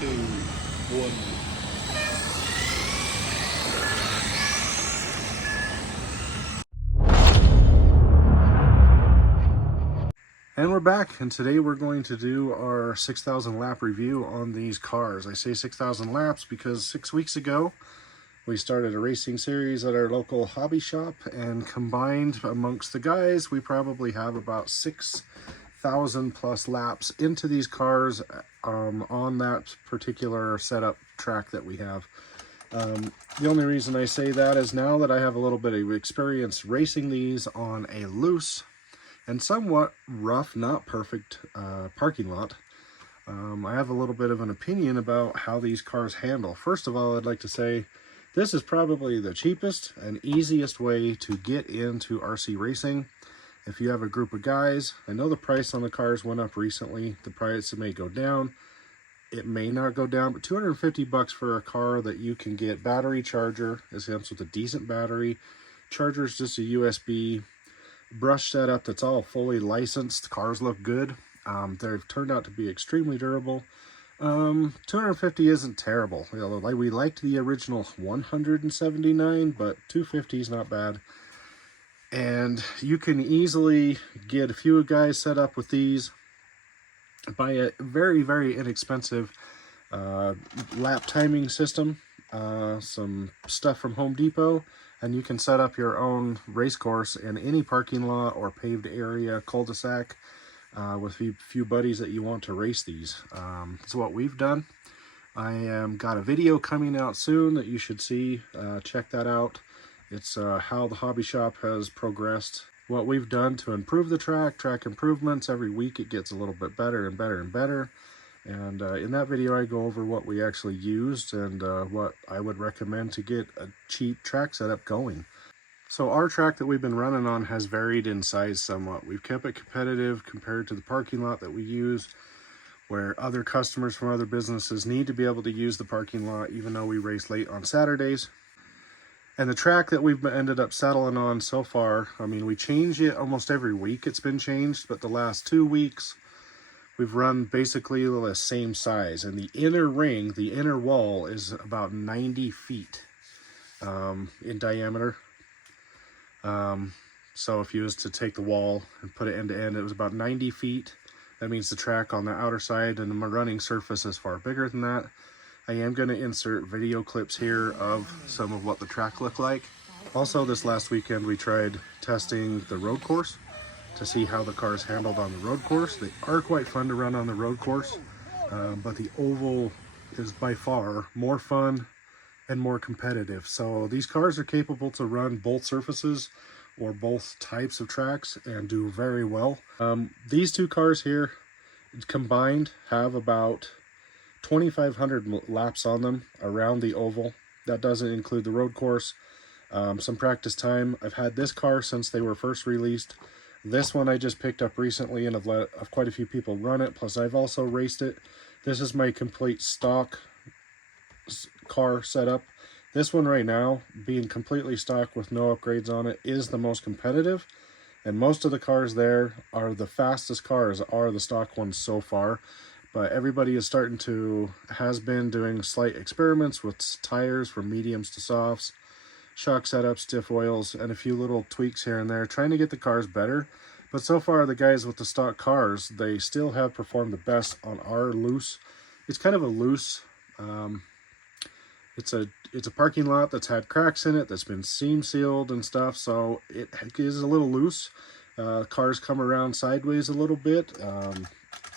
2, 1. And we're back, and today we're going to do our 6,000 lap review on these cars. I say 6,000 laps because 6 weeks ago we started a racing series at our local hobby shop, and combined amongst the guys we probably have about 6,000 plus laps into these cars on that particular setup track that we have. The only reason I say that is now that I have a little bit of experience racing these on a loose and somewhat rough, not perfect parking lot, I have a little bit of an opinion about how these cars handle. First of all, I'd like to say this is probably the cheapest and easiest way to get into RC racing. If you have a group of guys, I know the price on the cars went up recently. The price may go down. It may not go down, but $250 for a car that you can get battery charger, it comes with a decent battery. Charger's just a USB. Brush setup that's all fully licensed. Cars look good. They've turned out to be extremely durable. 250 isn't terrible. We liked the original 179, but 250 is not bad. And you can easily get a few guys set up with these by a very, very inexpensive lap timing system. Some stuff from Home Depot, and you can set up your own race course in any parking lot or paved area, cul-de-sac, with a few buddies that you want to race these. That's what we've done. I got a video coming out soon that you should see. Check that out. It's how the hobby shop has progressed, what we've done to improve the track improvements. Every week it gets a little bit better and better and better. And in that video, I go over what we actually used and what I would recommend to get a cheap track setup going. So our track that we've been running on has varied in size somewhat. We've kept it competitive compared to the parking lot that we use, where other customers from other businesses need to be able to use the parking lot, even though we race late on Saturdays. And the track that we've ended up settling on so far, I mean, we change it almost every week. It's been changed, but the last 2 weeks, we've run basically the same size, and the inner ring, the inner wall, is about 90 feet in diameter. So if you was to take the wall and put it end to end, it was about 90 feet. That means the track on the outer side and the running surface is far bigger than that. I am going to insert video clips here of some of what the track looked like. Also, this last weekend we tried testing the road course to see how the cars handled on the road course. They are quite fun to run on the road course, but the oval is by far more fun and more competitive. So these cars are capable to run both surfaces or both types of tracks and do very well. These two cars here combined have about 2,500 laps on them around the oval. That doesn't include the road course. Some practice time. I've had this car since they were first released. This one I just picked up recently, and I've let quite a few people run it, plus I've also raced it. This is my complete stock car setup. This one right now, being completely stock with no upgrades on it, is the most competitive, and most of the cars there are the fastest cars, are the stock ones so far. But everybody is has been doing slight experiments with tires from mediums to softs, shock setups, stiff oils, and a few little tweaks here and there, trying to get the cars better. But so far, the guys with the stock cars, they still have performed the best on our loose. It's kind of a loose, it's a parking lot that's had cracks in it, that's been seam sealed and stuff, so it is a little loose. Cars come around sideways a little bit,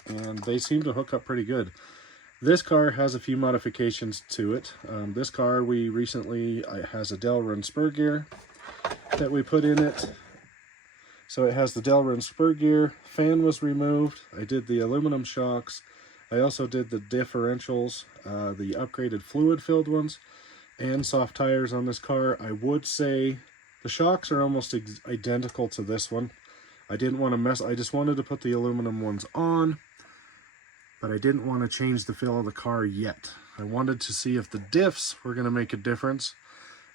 and they seem to hook up pretty good. This car has a few modifications to it. This car has a Delrin spur gear that we put in it. So it has the Delrin spur gear. Fan was removed. I did the aluminum shocks. I also did the differentials, the upgraded fluid-filled ones, and soft tires on this car. I would say the shocks are almost identical to this one. I didn't want to mess. I just wanted to put the aluminum ones on, but I didn't want to change the feel of the car yet. I wanted to see if the diffs were going to make a difference.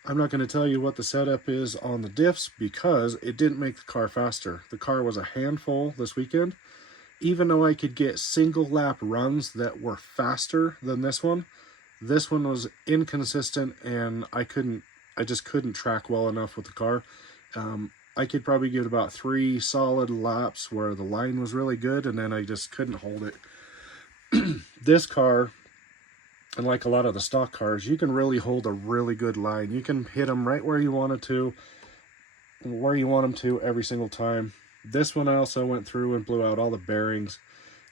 I'm not going to tell you what the setup is on the diffs because it didn't make the car faster. The car was a handful this weekend. even though I could get single lap runs that were faster than this one was inconsistent, and I just couldn't track well enough with the car. I could probably get about 3 solid laps where the line was really good, and then I just couldn't hold it. This car, and like a lot of the stock cars, you can really hold a really good line. You can hit them right where you want them to every single time. This one I also went through and blew out all the bearings,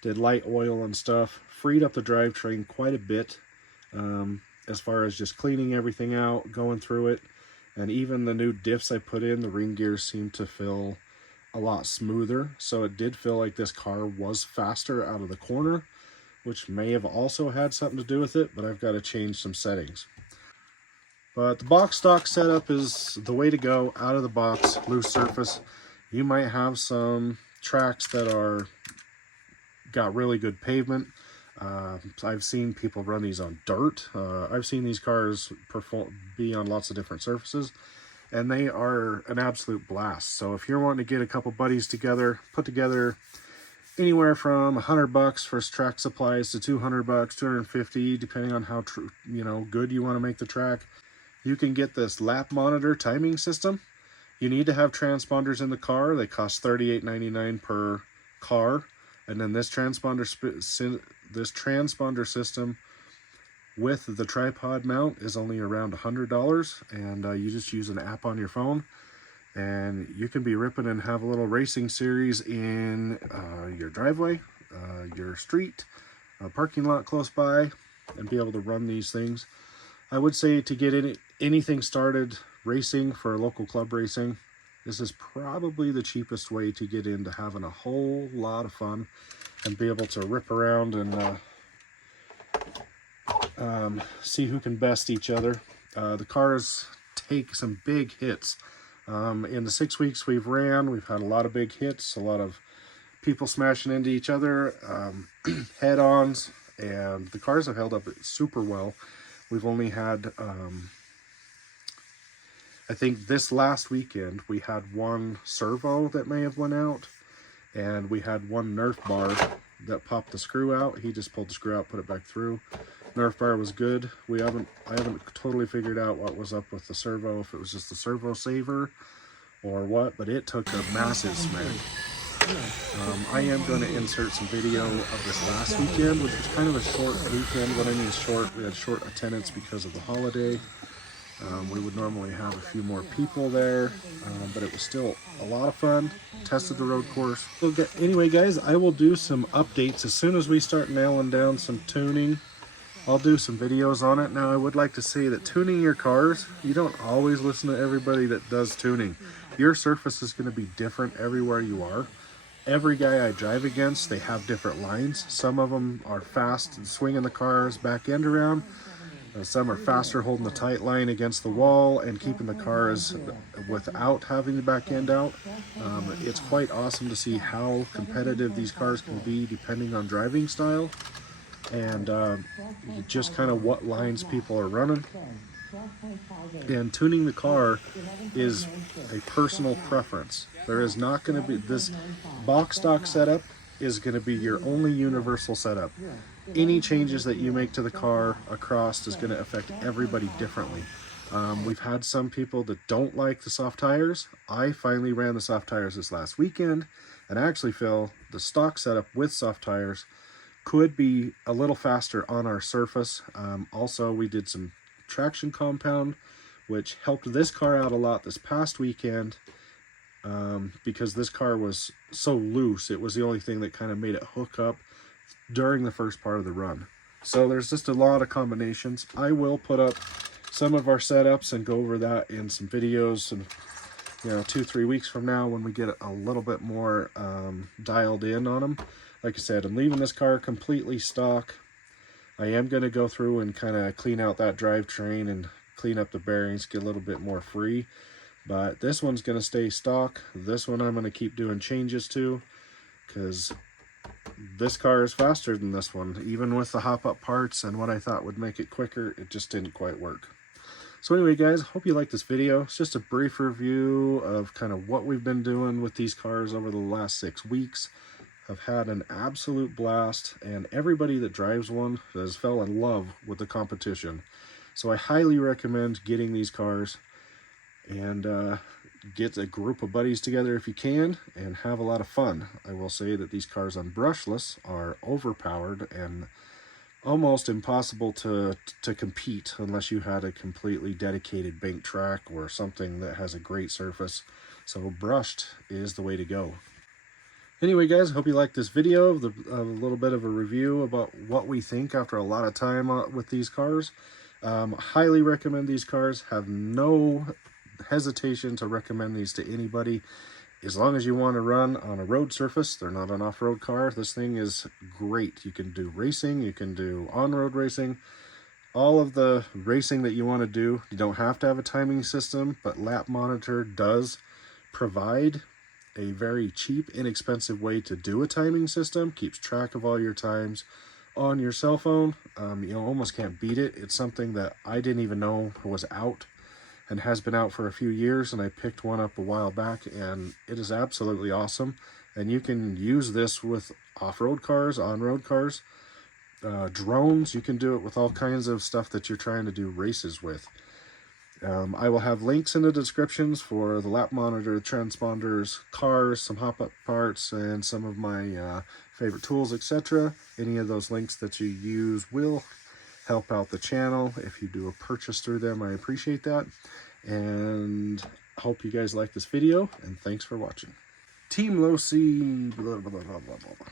did light oil and stuff, freed up the drivetrain quite a bit, as far as just cleaning everything out, going through it. And even the new diffs I put in, the ring gears seemed to feel a lot smoother. So it did feel like this car was faster out of the corner, which may have also had something to do with it, but I've got to change some settings. But the box stock setup is the way to go out of the box, loose surface. You might have some tracks that got really good pavement. I've seen people run these on dirt. I've seen these cars be on lots of different surfaces, and they are an absolute blast. So if you're wanting to get a couple buddies together, put together anywhere from $100 for track supplies to $200, $250, depending on how good you want to make the track. You can get this lap monitor timing system. You need to have transponders in the car. They cost $38.99 per car. And then this transponder system with the tripod mount is only around $100, and you just use an app on your phone, and you can be ripping and have a little racing series in your driveway, your street, a parking lot close by, and be able to run these things. I would say to get anything started racing for local club racing, this is probably the cheapest way to get into having a whole lot of fun and be able to rip around and see who can best each other. The cars take some big hits. In the 6 weeks we've ran, we've had a lot of big hits, a lot of people smashing into each other, head-ons, and the cars have held up super well. We've only had, I think this last weekend, we had one servo that may have went out, and we had one Nerf bar that popped the screw out. He just pulled the screw out, put it back through. Nerf bar was good. I haven't totally figured out what was up with the servo, if it was just the servo saver or what, but it took a massive smack. I am going to insert some video of this last weekend, which was kind of a short weekend. What I mean is short. We had short attendance because of the holiday. We would normally have a few more people there, but it was still a lot of fun. Tested the road course. So anyway, guys, I will do some updates as soon as we start nailing down some tuning. I'll do some videos on it. Now, I would like to say that tuning your cars, you don't always listen to everybody that does tuning. Your surface is going to be different everywhere you are. Every guy I drive against, they have different lines. Some of them are fast and swinging the car's back end around. Some are faster holding the tight line against the wall and keeping the cars without having the back end out. It's quite awesome to see how competitive these cars can be depending on driving style and just kind of what lines people are running. And tuning the car is a personal preference. There is not going to be, this box stock setup is going to be your only universal setup. Any changes that you make to the car across is going to affect everybody differently. We've had some people that don't like the soft tires. I finally ran the soft tires this last weekend, and I actually feel the stock setup with soft tires could be a little faster on our surface. Also, we did some traction compound, which helped this car out a lot this past weekend, because this car was so loose. It was the only thing that kind of made it hook up during the first part of the run. So there's just a lot of combinations. I will put up some of our setups and go over that in some videos, and 2-3 weeks from now when we get a little bit more dialed in on them. Like I said, I'm leaving this car completely stock. I am going to go through and kind of clean out that drivetrain and clean up the bearings, get a little bit more free. But this one's going to stay stock. This one I'm going to keep doing changes to, because this car is faster than this one. Even with the hop-up parts and what I thought would make it quicker, it just didn't quite work. So anyway, guys, hope you liked this video. It's just a brief review of kind of what we've been doing with these cars over the last 6 weeks. have had an absolute blast, and everybody that drives one has fell in love with the competition. So I highly recommend getting these cars, and get a group of buddies together if you can and have a lot of fun. I will say that these cars on brushless are overpowered and almost impossible to compete unless you had a completely dedicated bank track or something that has a great surface. So brushed is the way to go. Anyway, guys, I hope you liked this video, a little bit of a review about what we think after a lot of time with these cars. Highly recommend these cars. Have no hesitation to recommend these to anybody. As long as you want to run on a road surface, they're not an off-road car. This thing is great. You can do racing, you can do on-road racing, all of the racing that you want to do. You don't have to have a timing system, but Lap Monitor does provide a very cheap, inexpensive way to do a timing system. Keeps track of all your times on your cell phone. You almost can't beat it. It's something that I didn't even know was out and has been out for a few years, and I picked one up a while back, and it is absolutely awesome. And you can use this with off-road cars, on-road cars, drones. You can do it with all kinds of stuff that you're trying to do races with. I will have links in the descriptions for the lap monitor, transponders, cars, some hop-up parts, and some of my favorite tools, etc. Any of those links that you use will help out the channel. If you do a purchase through them, I appreciate that. And I hope you guys like this video, and thanks for watching. Team Losi, blah, blah, blah, blah, blah.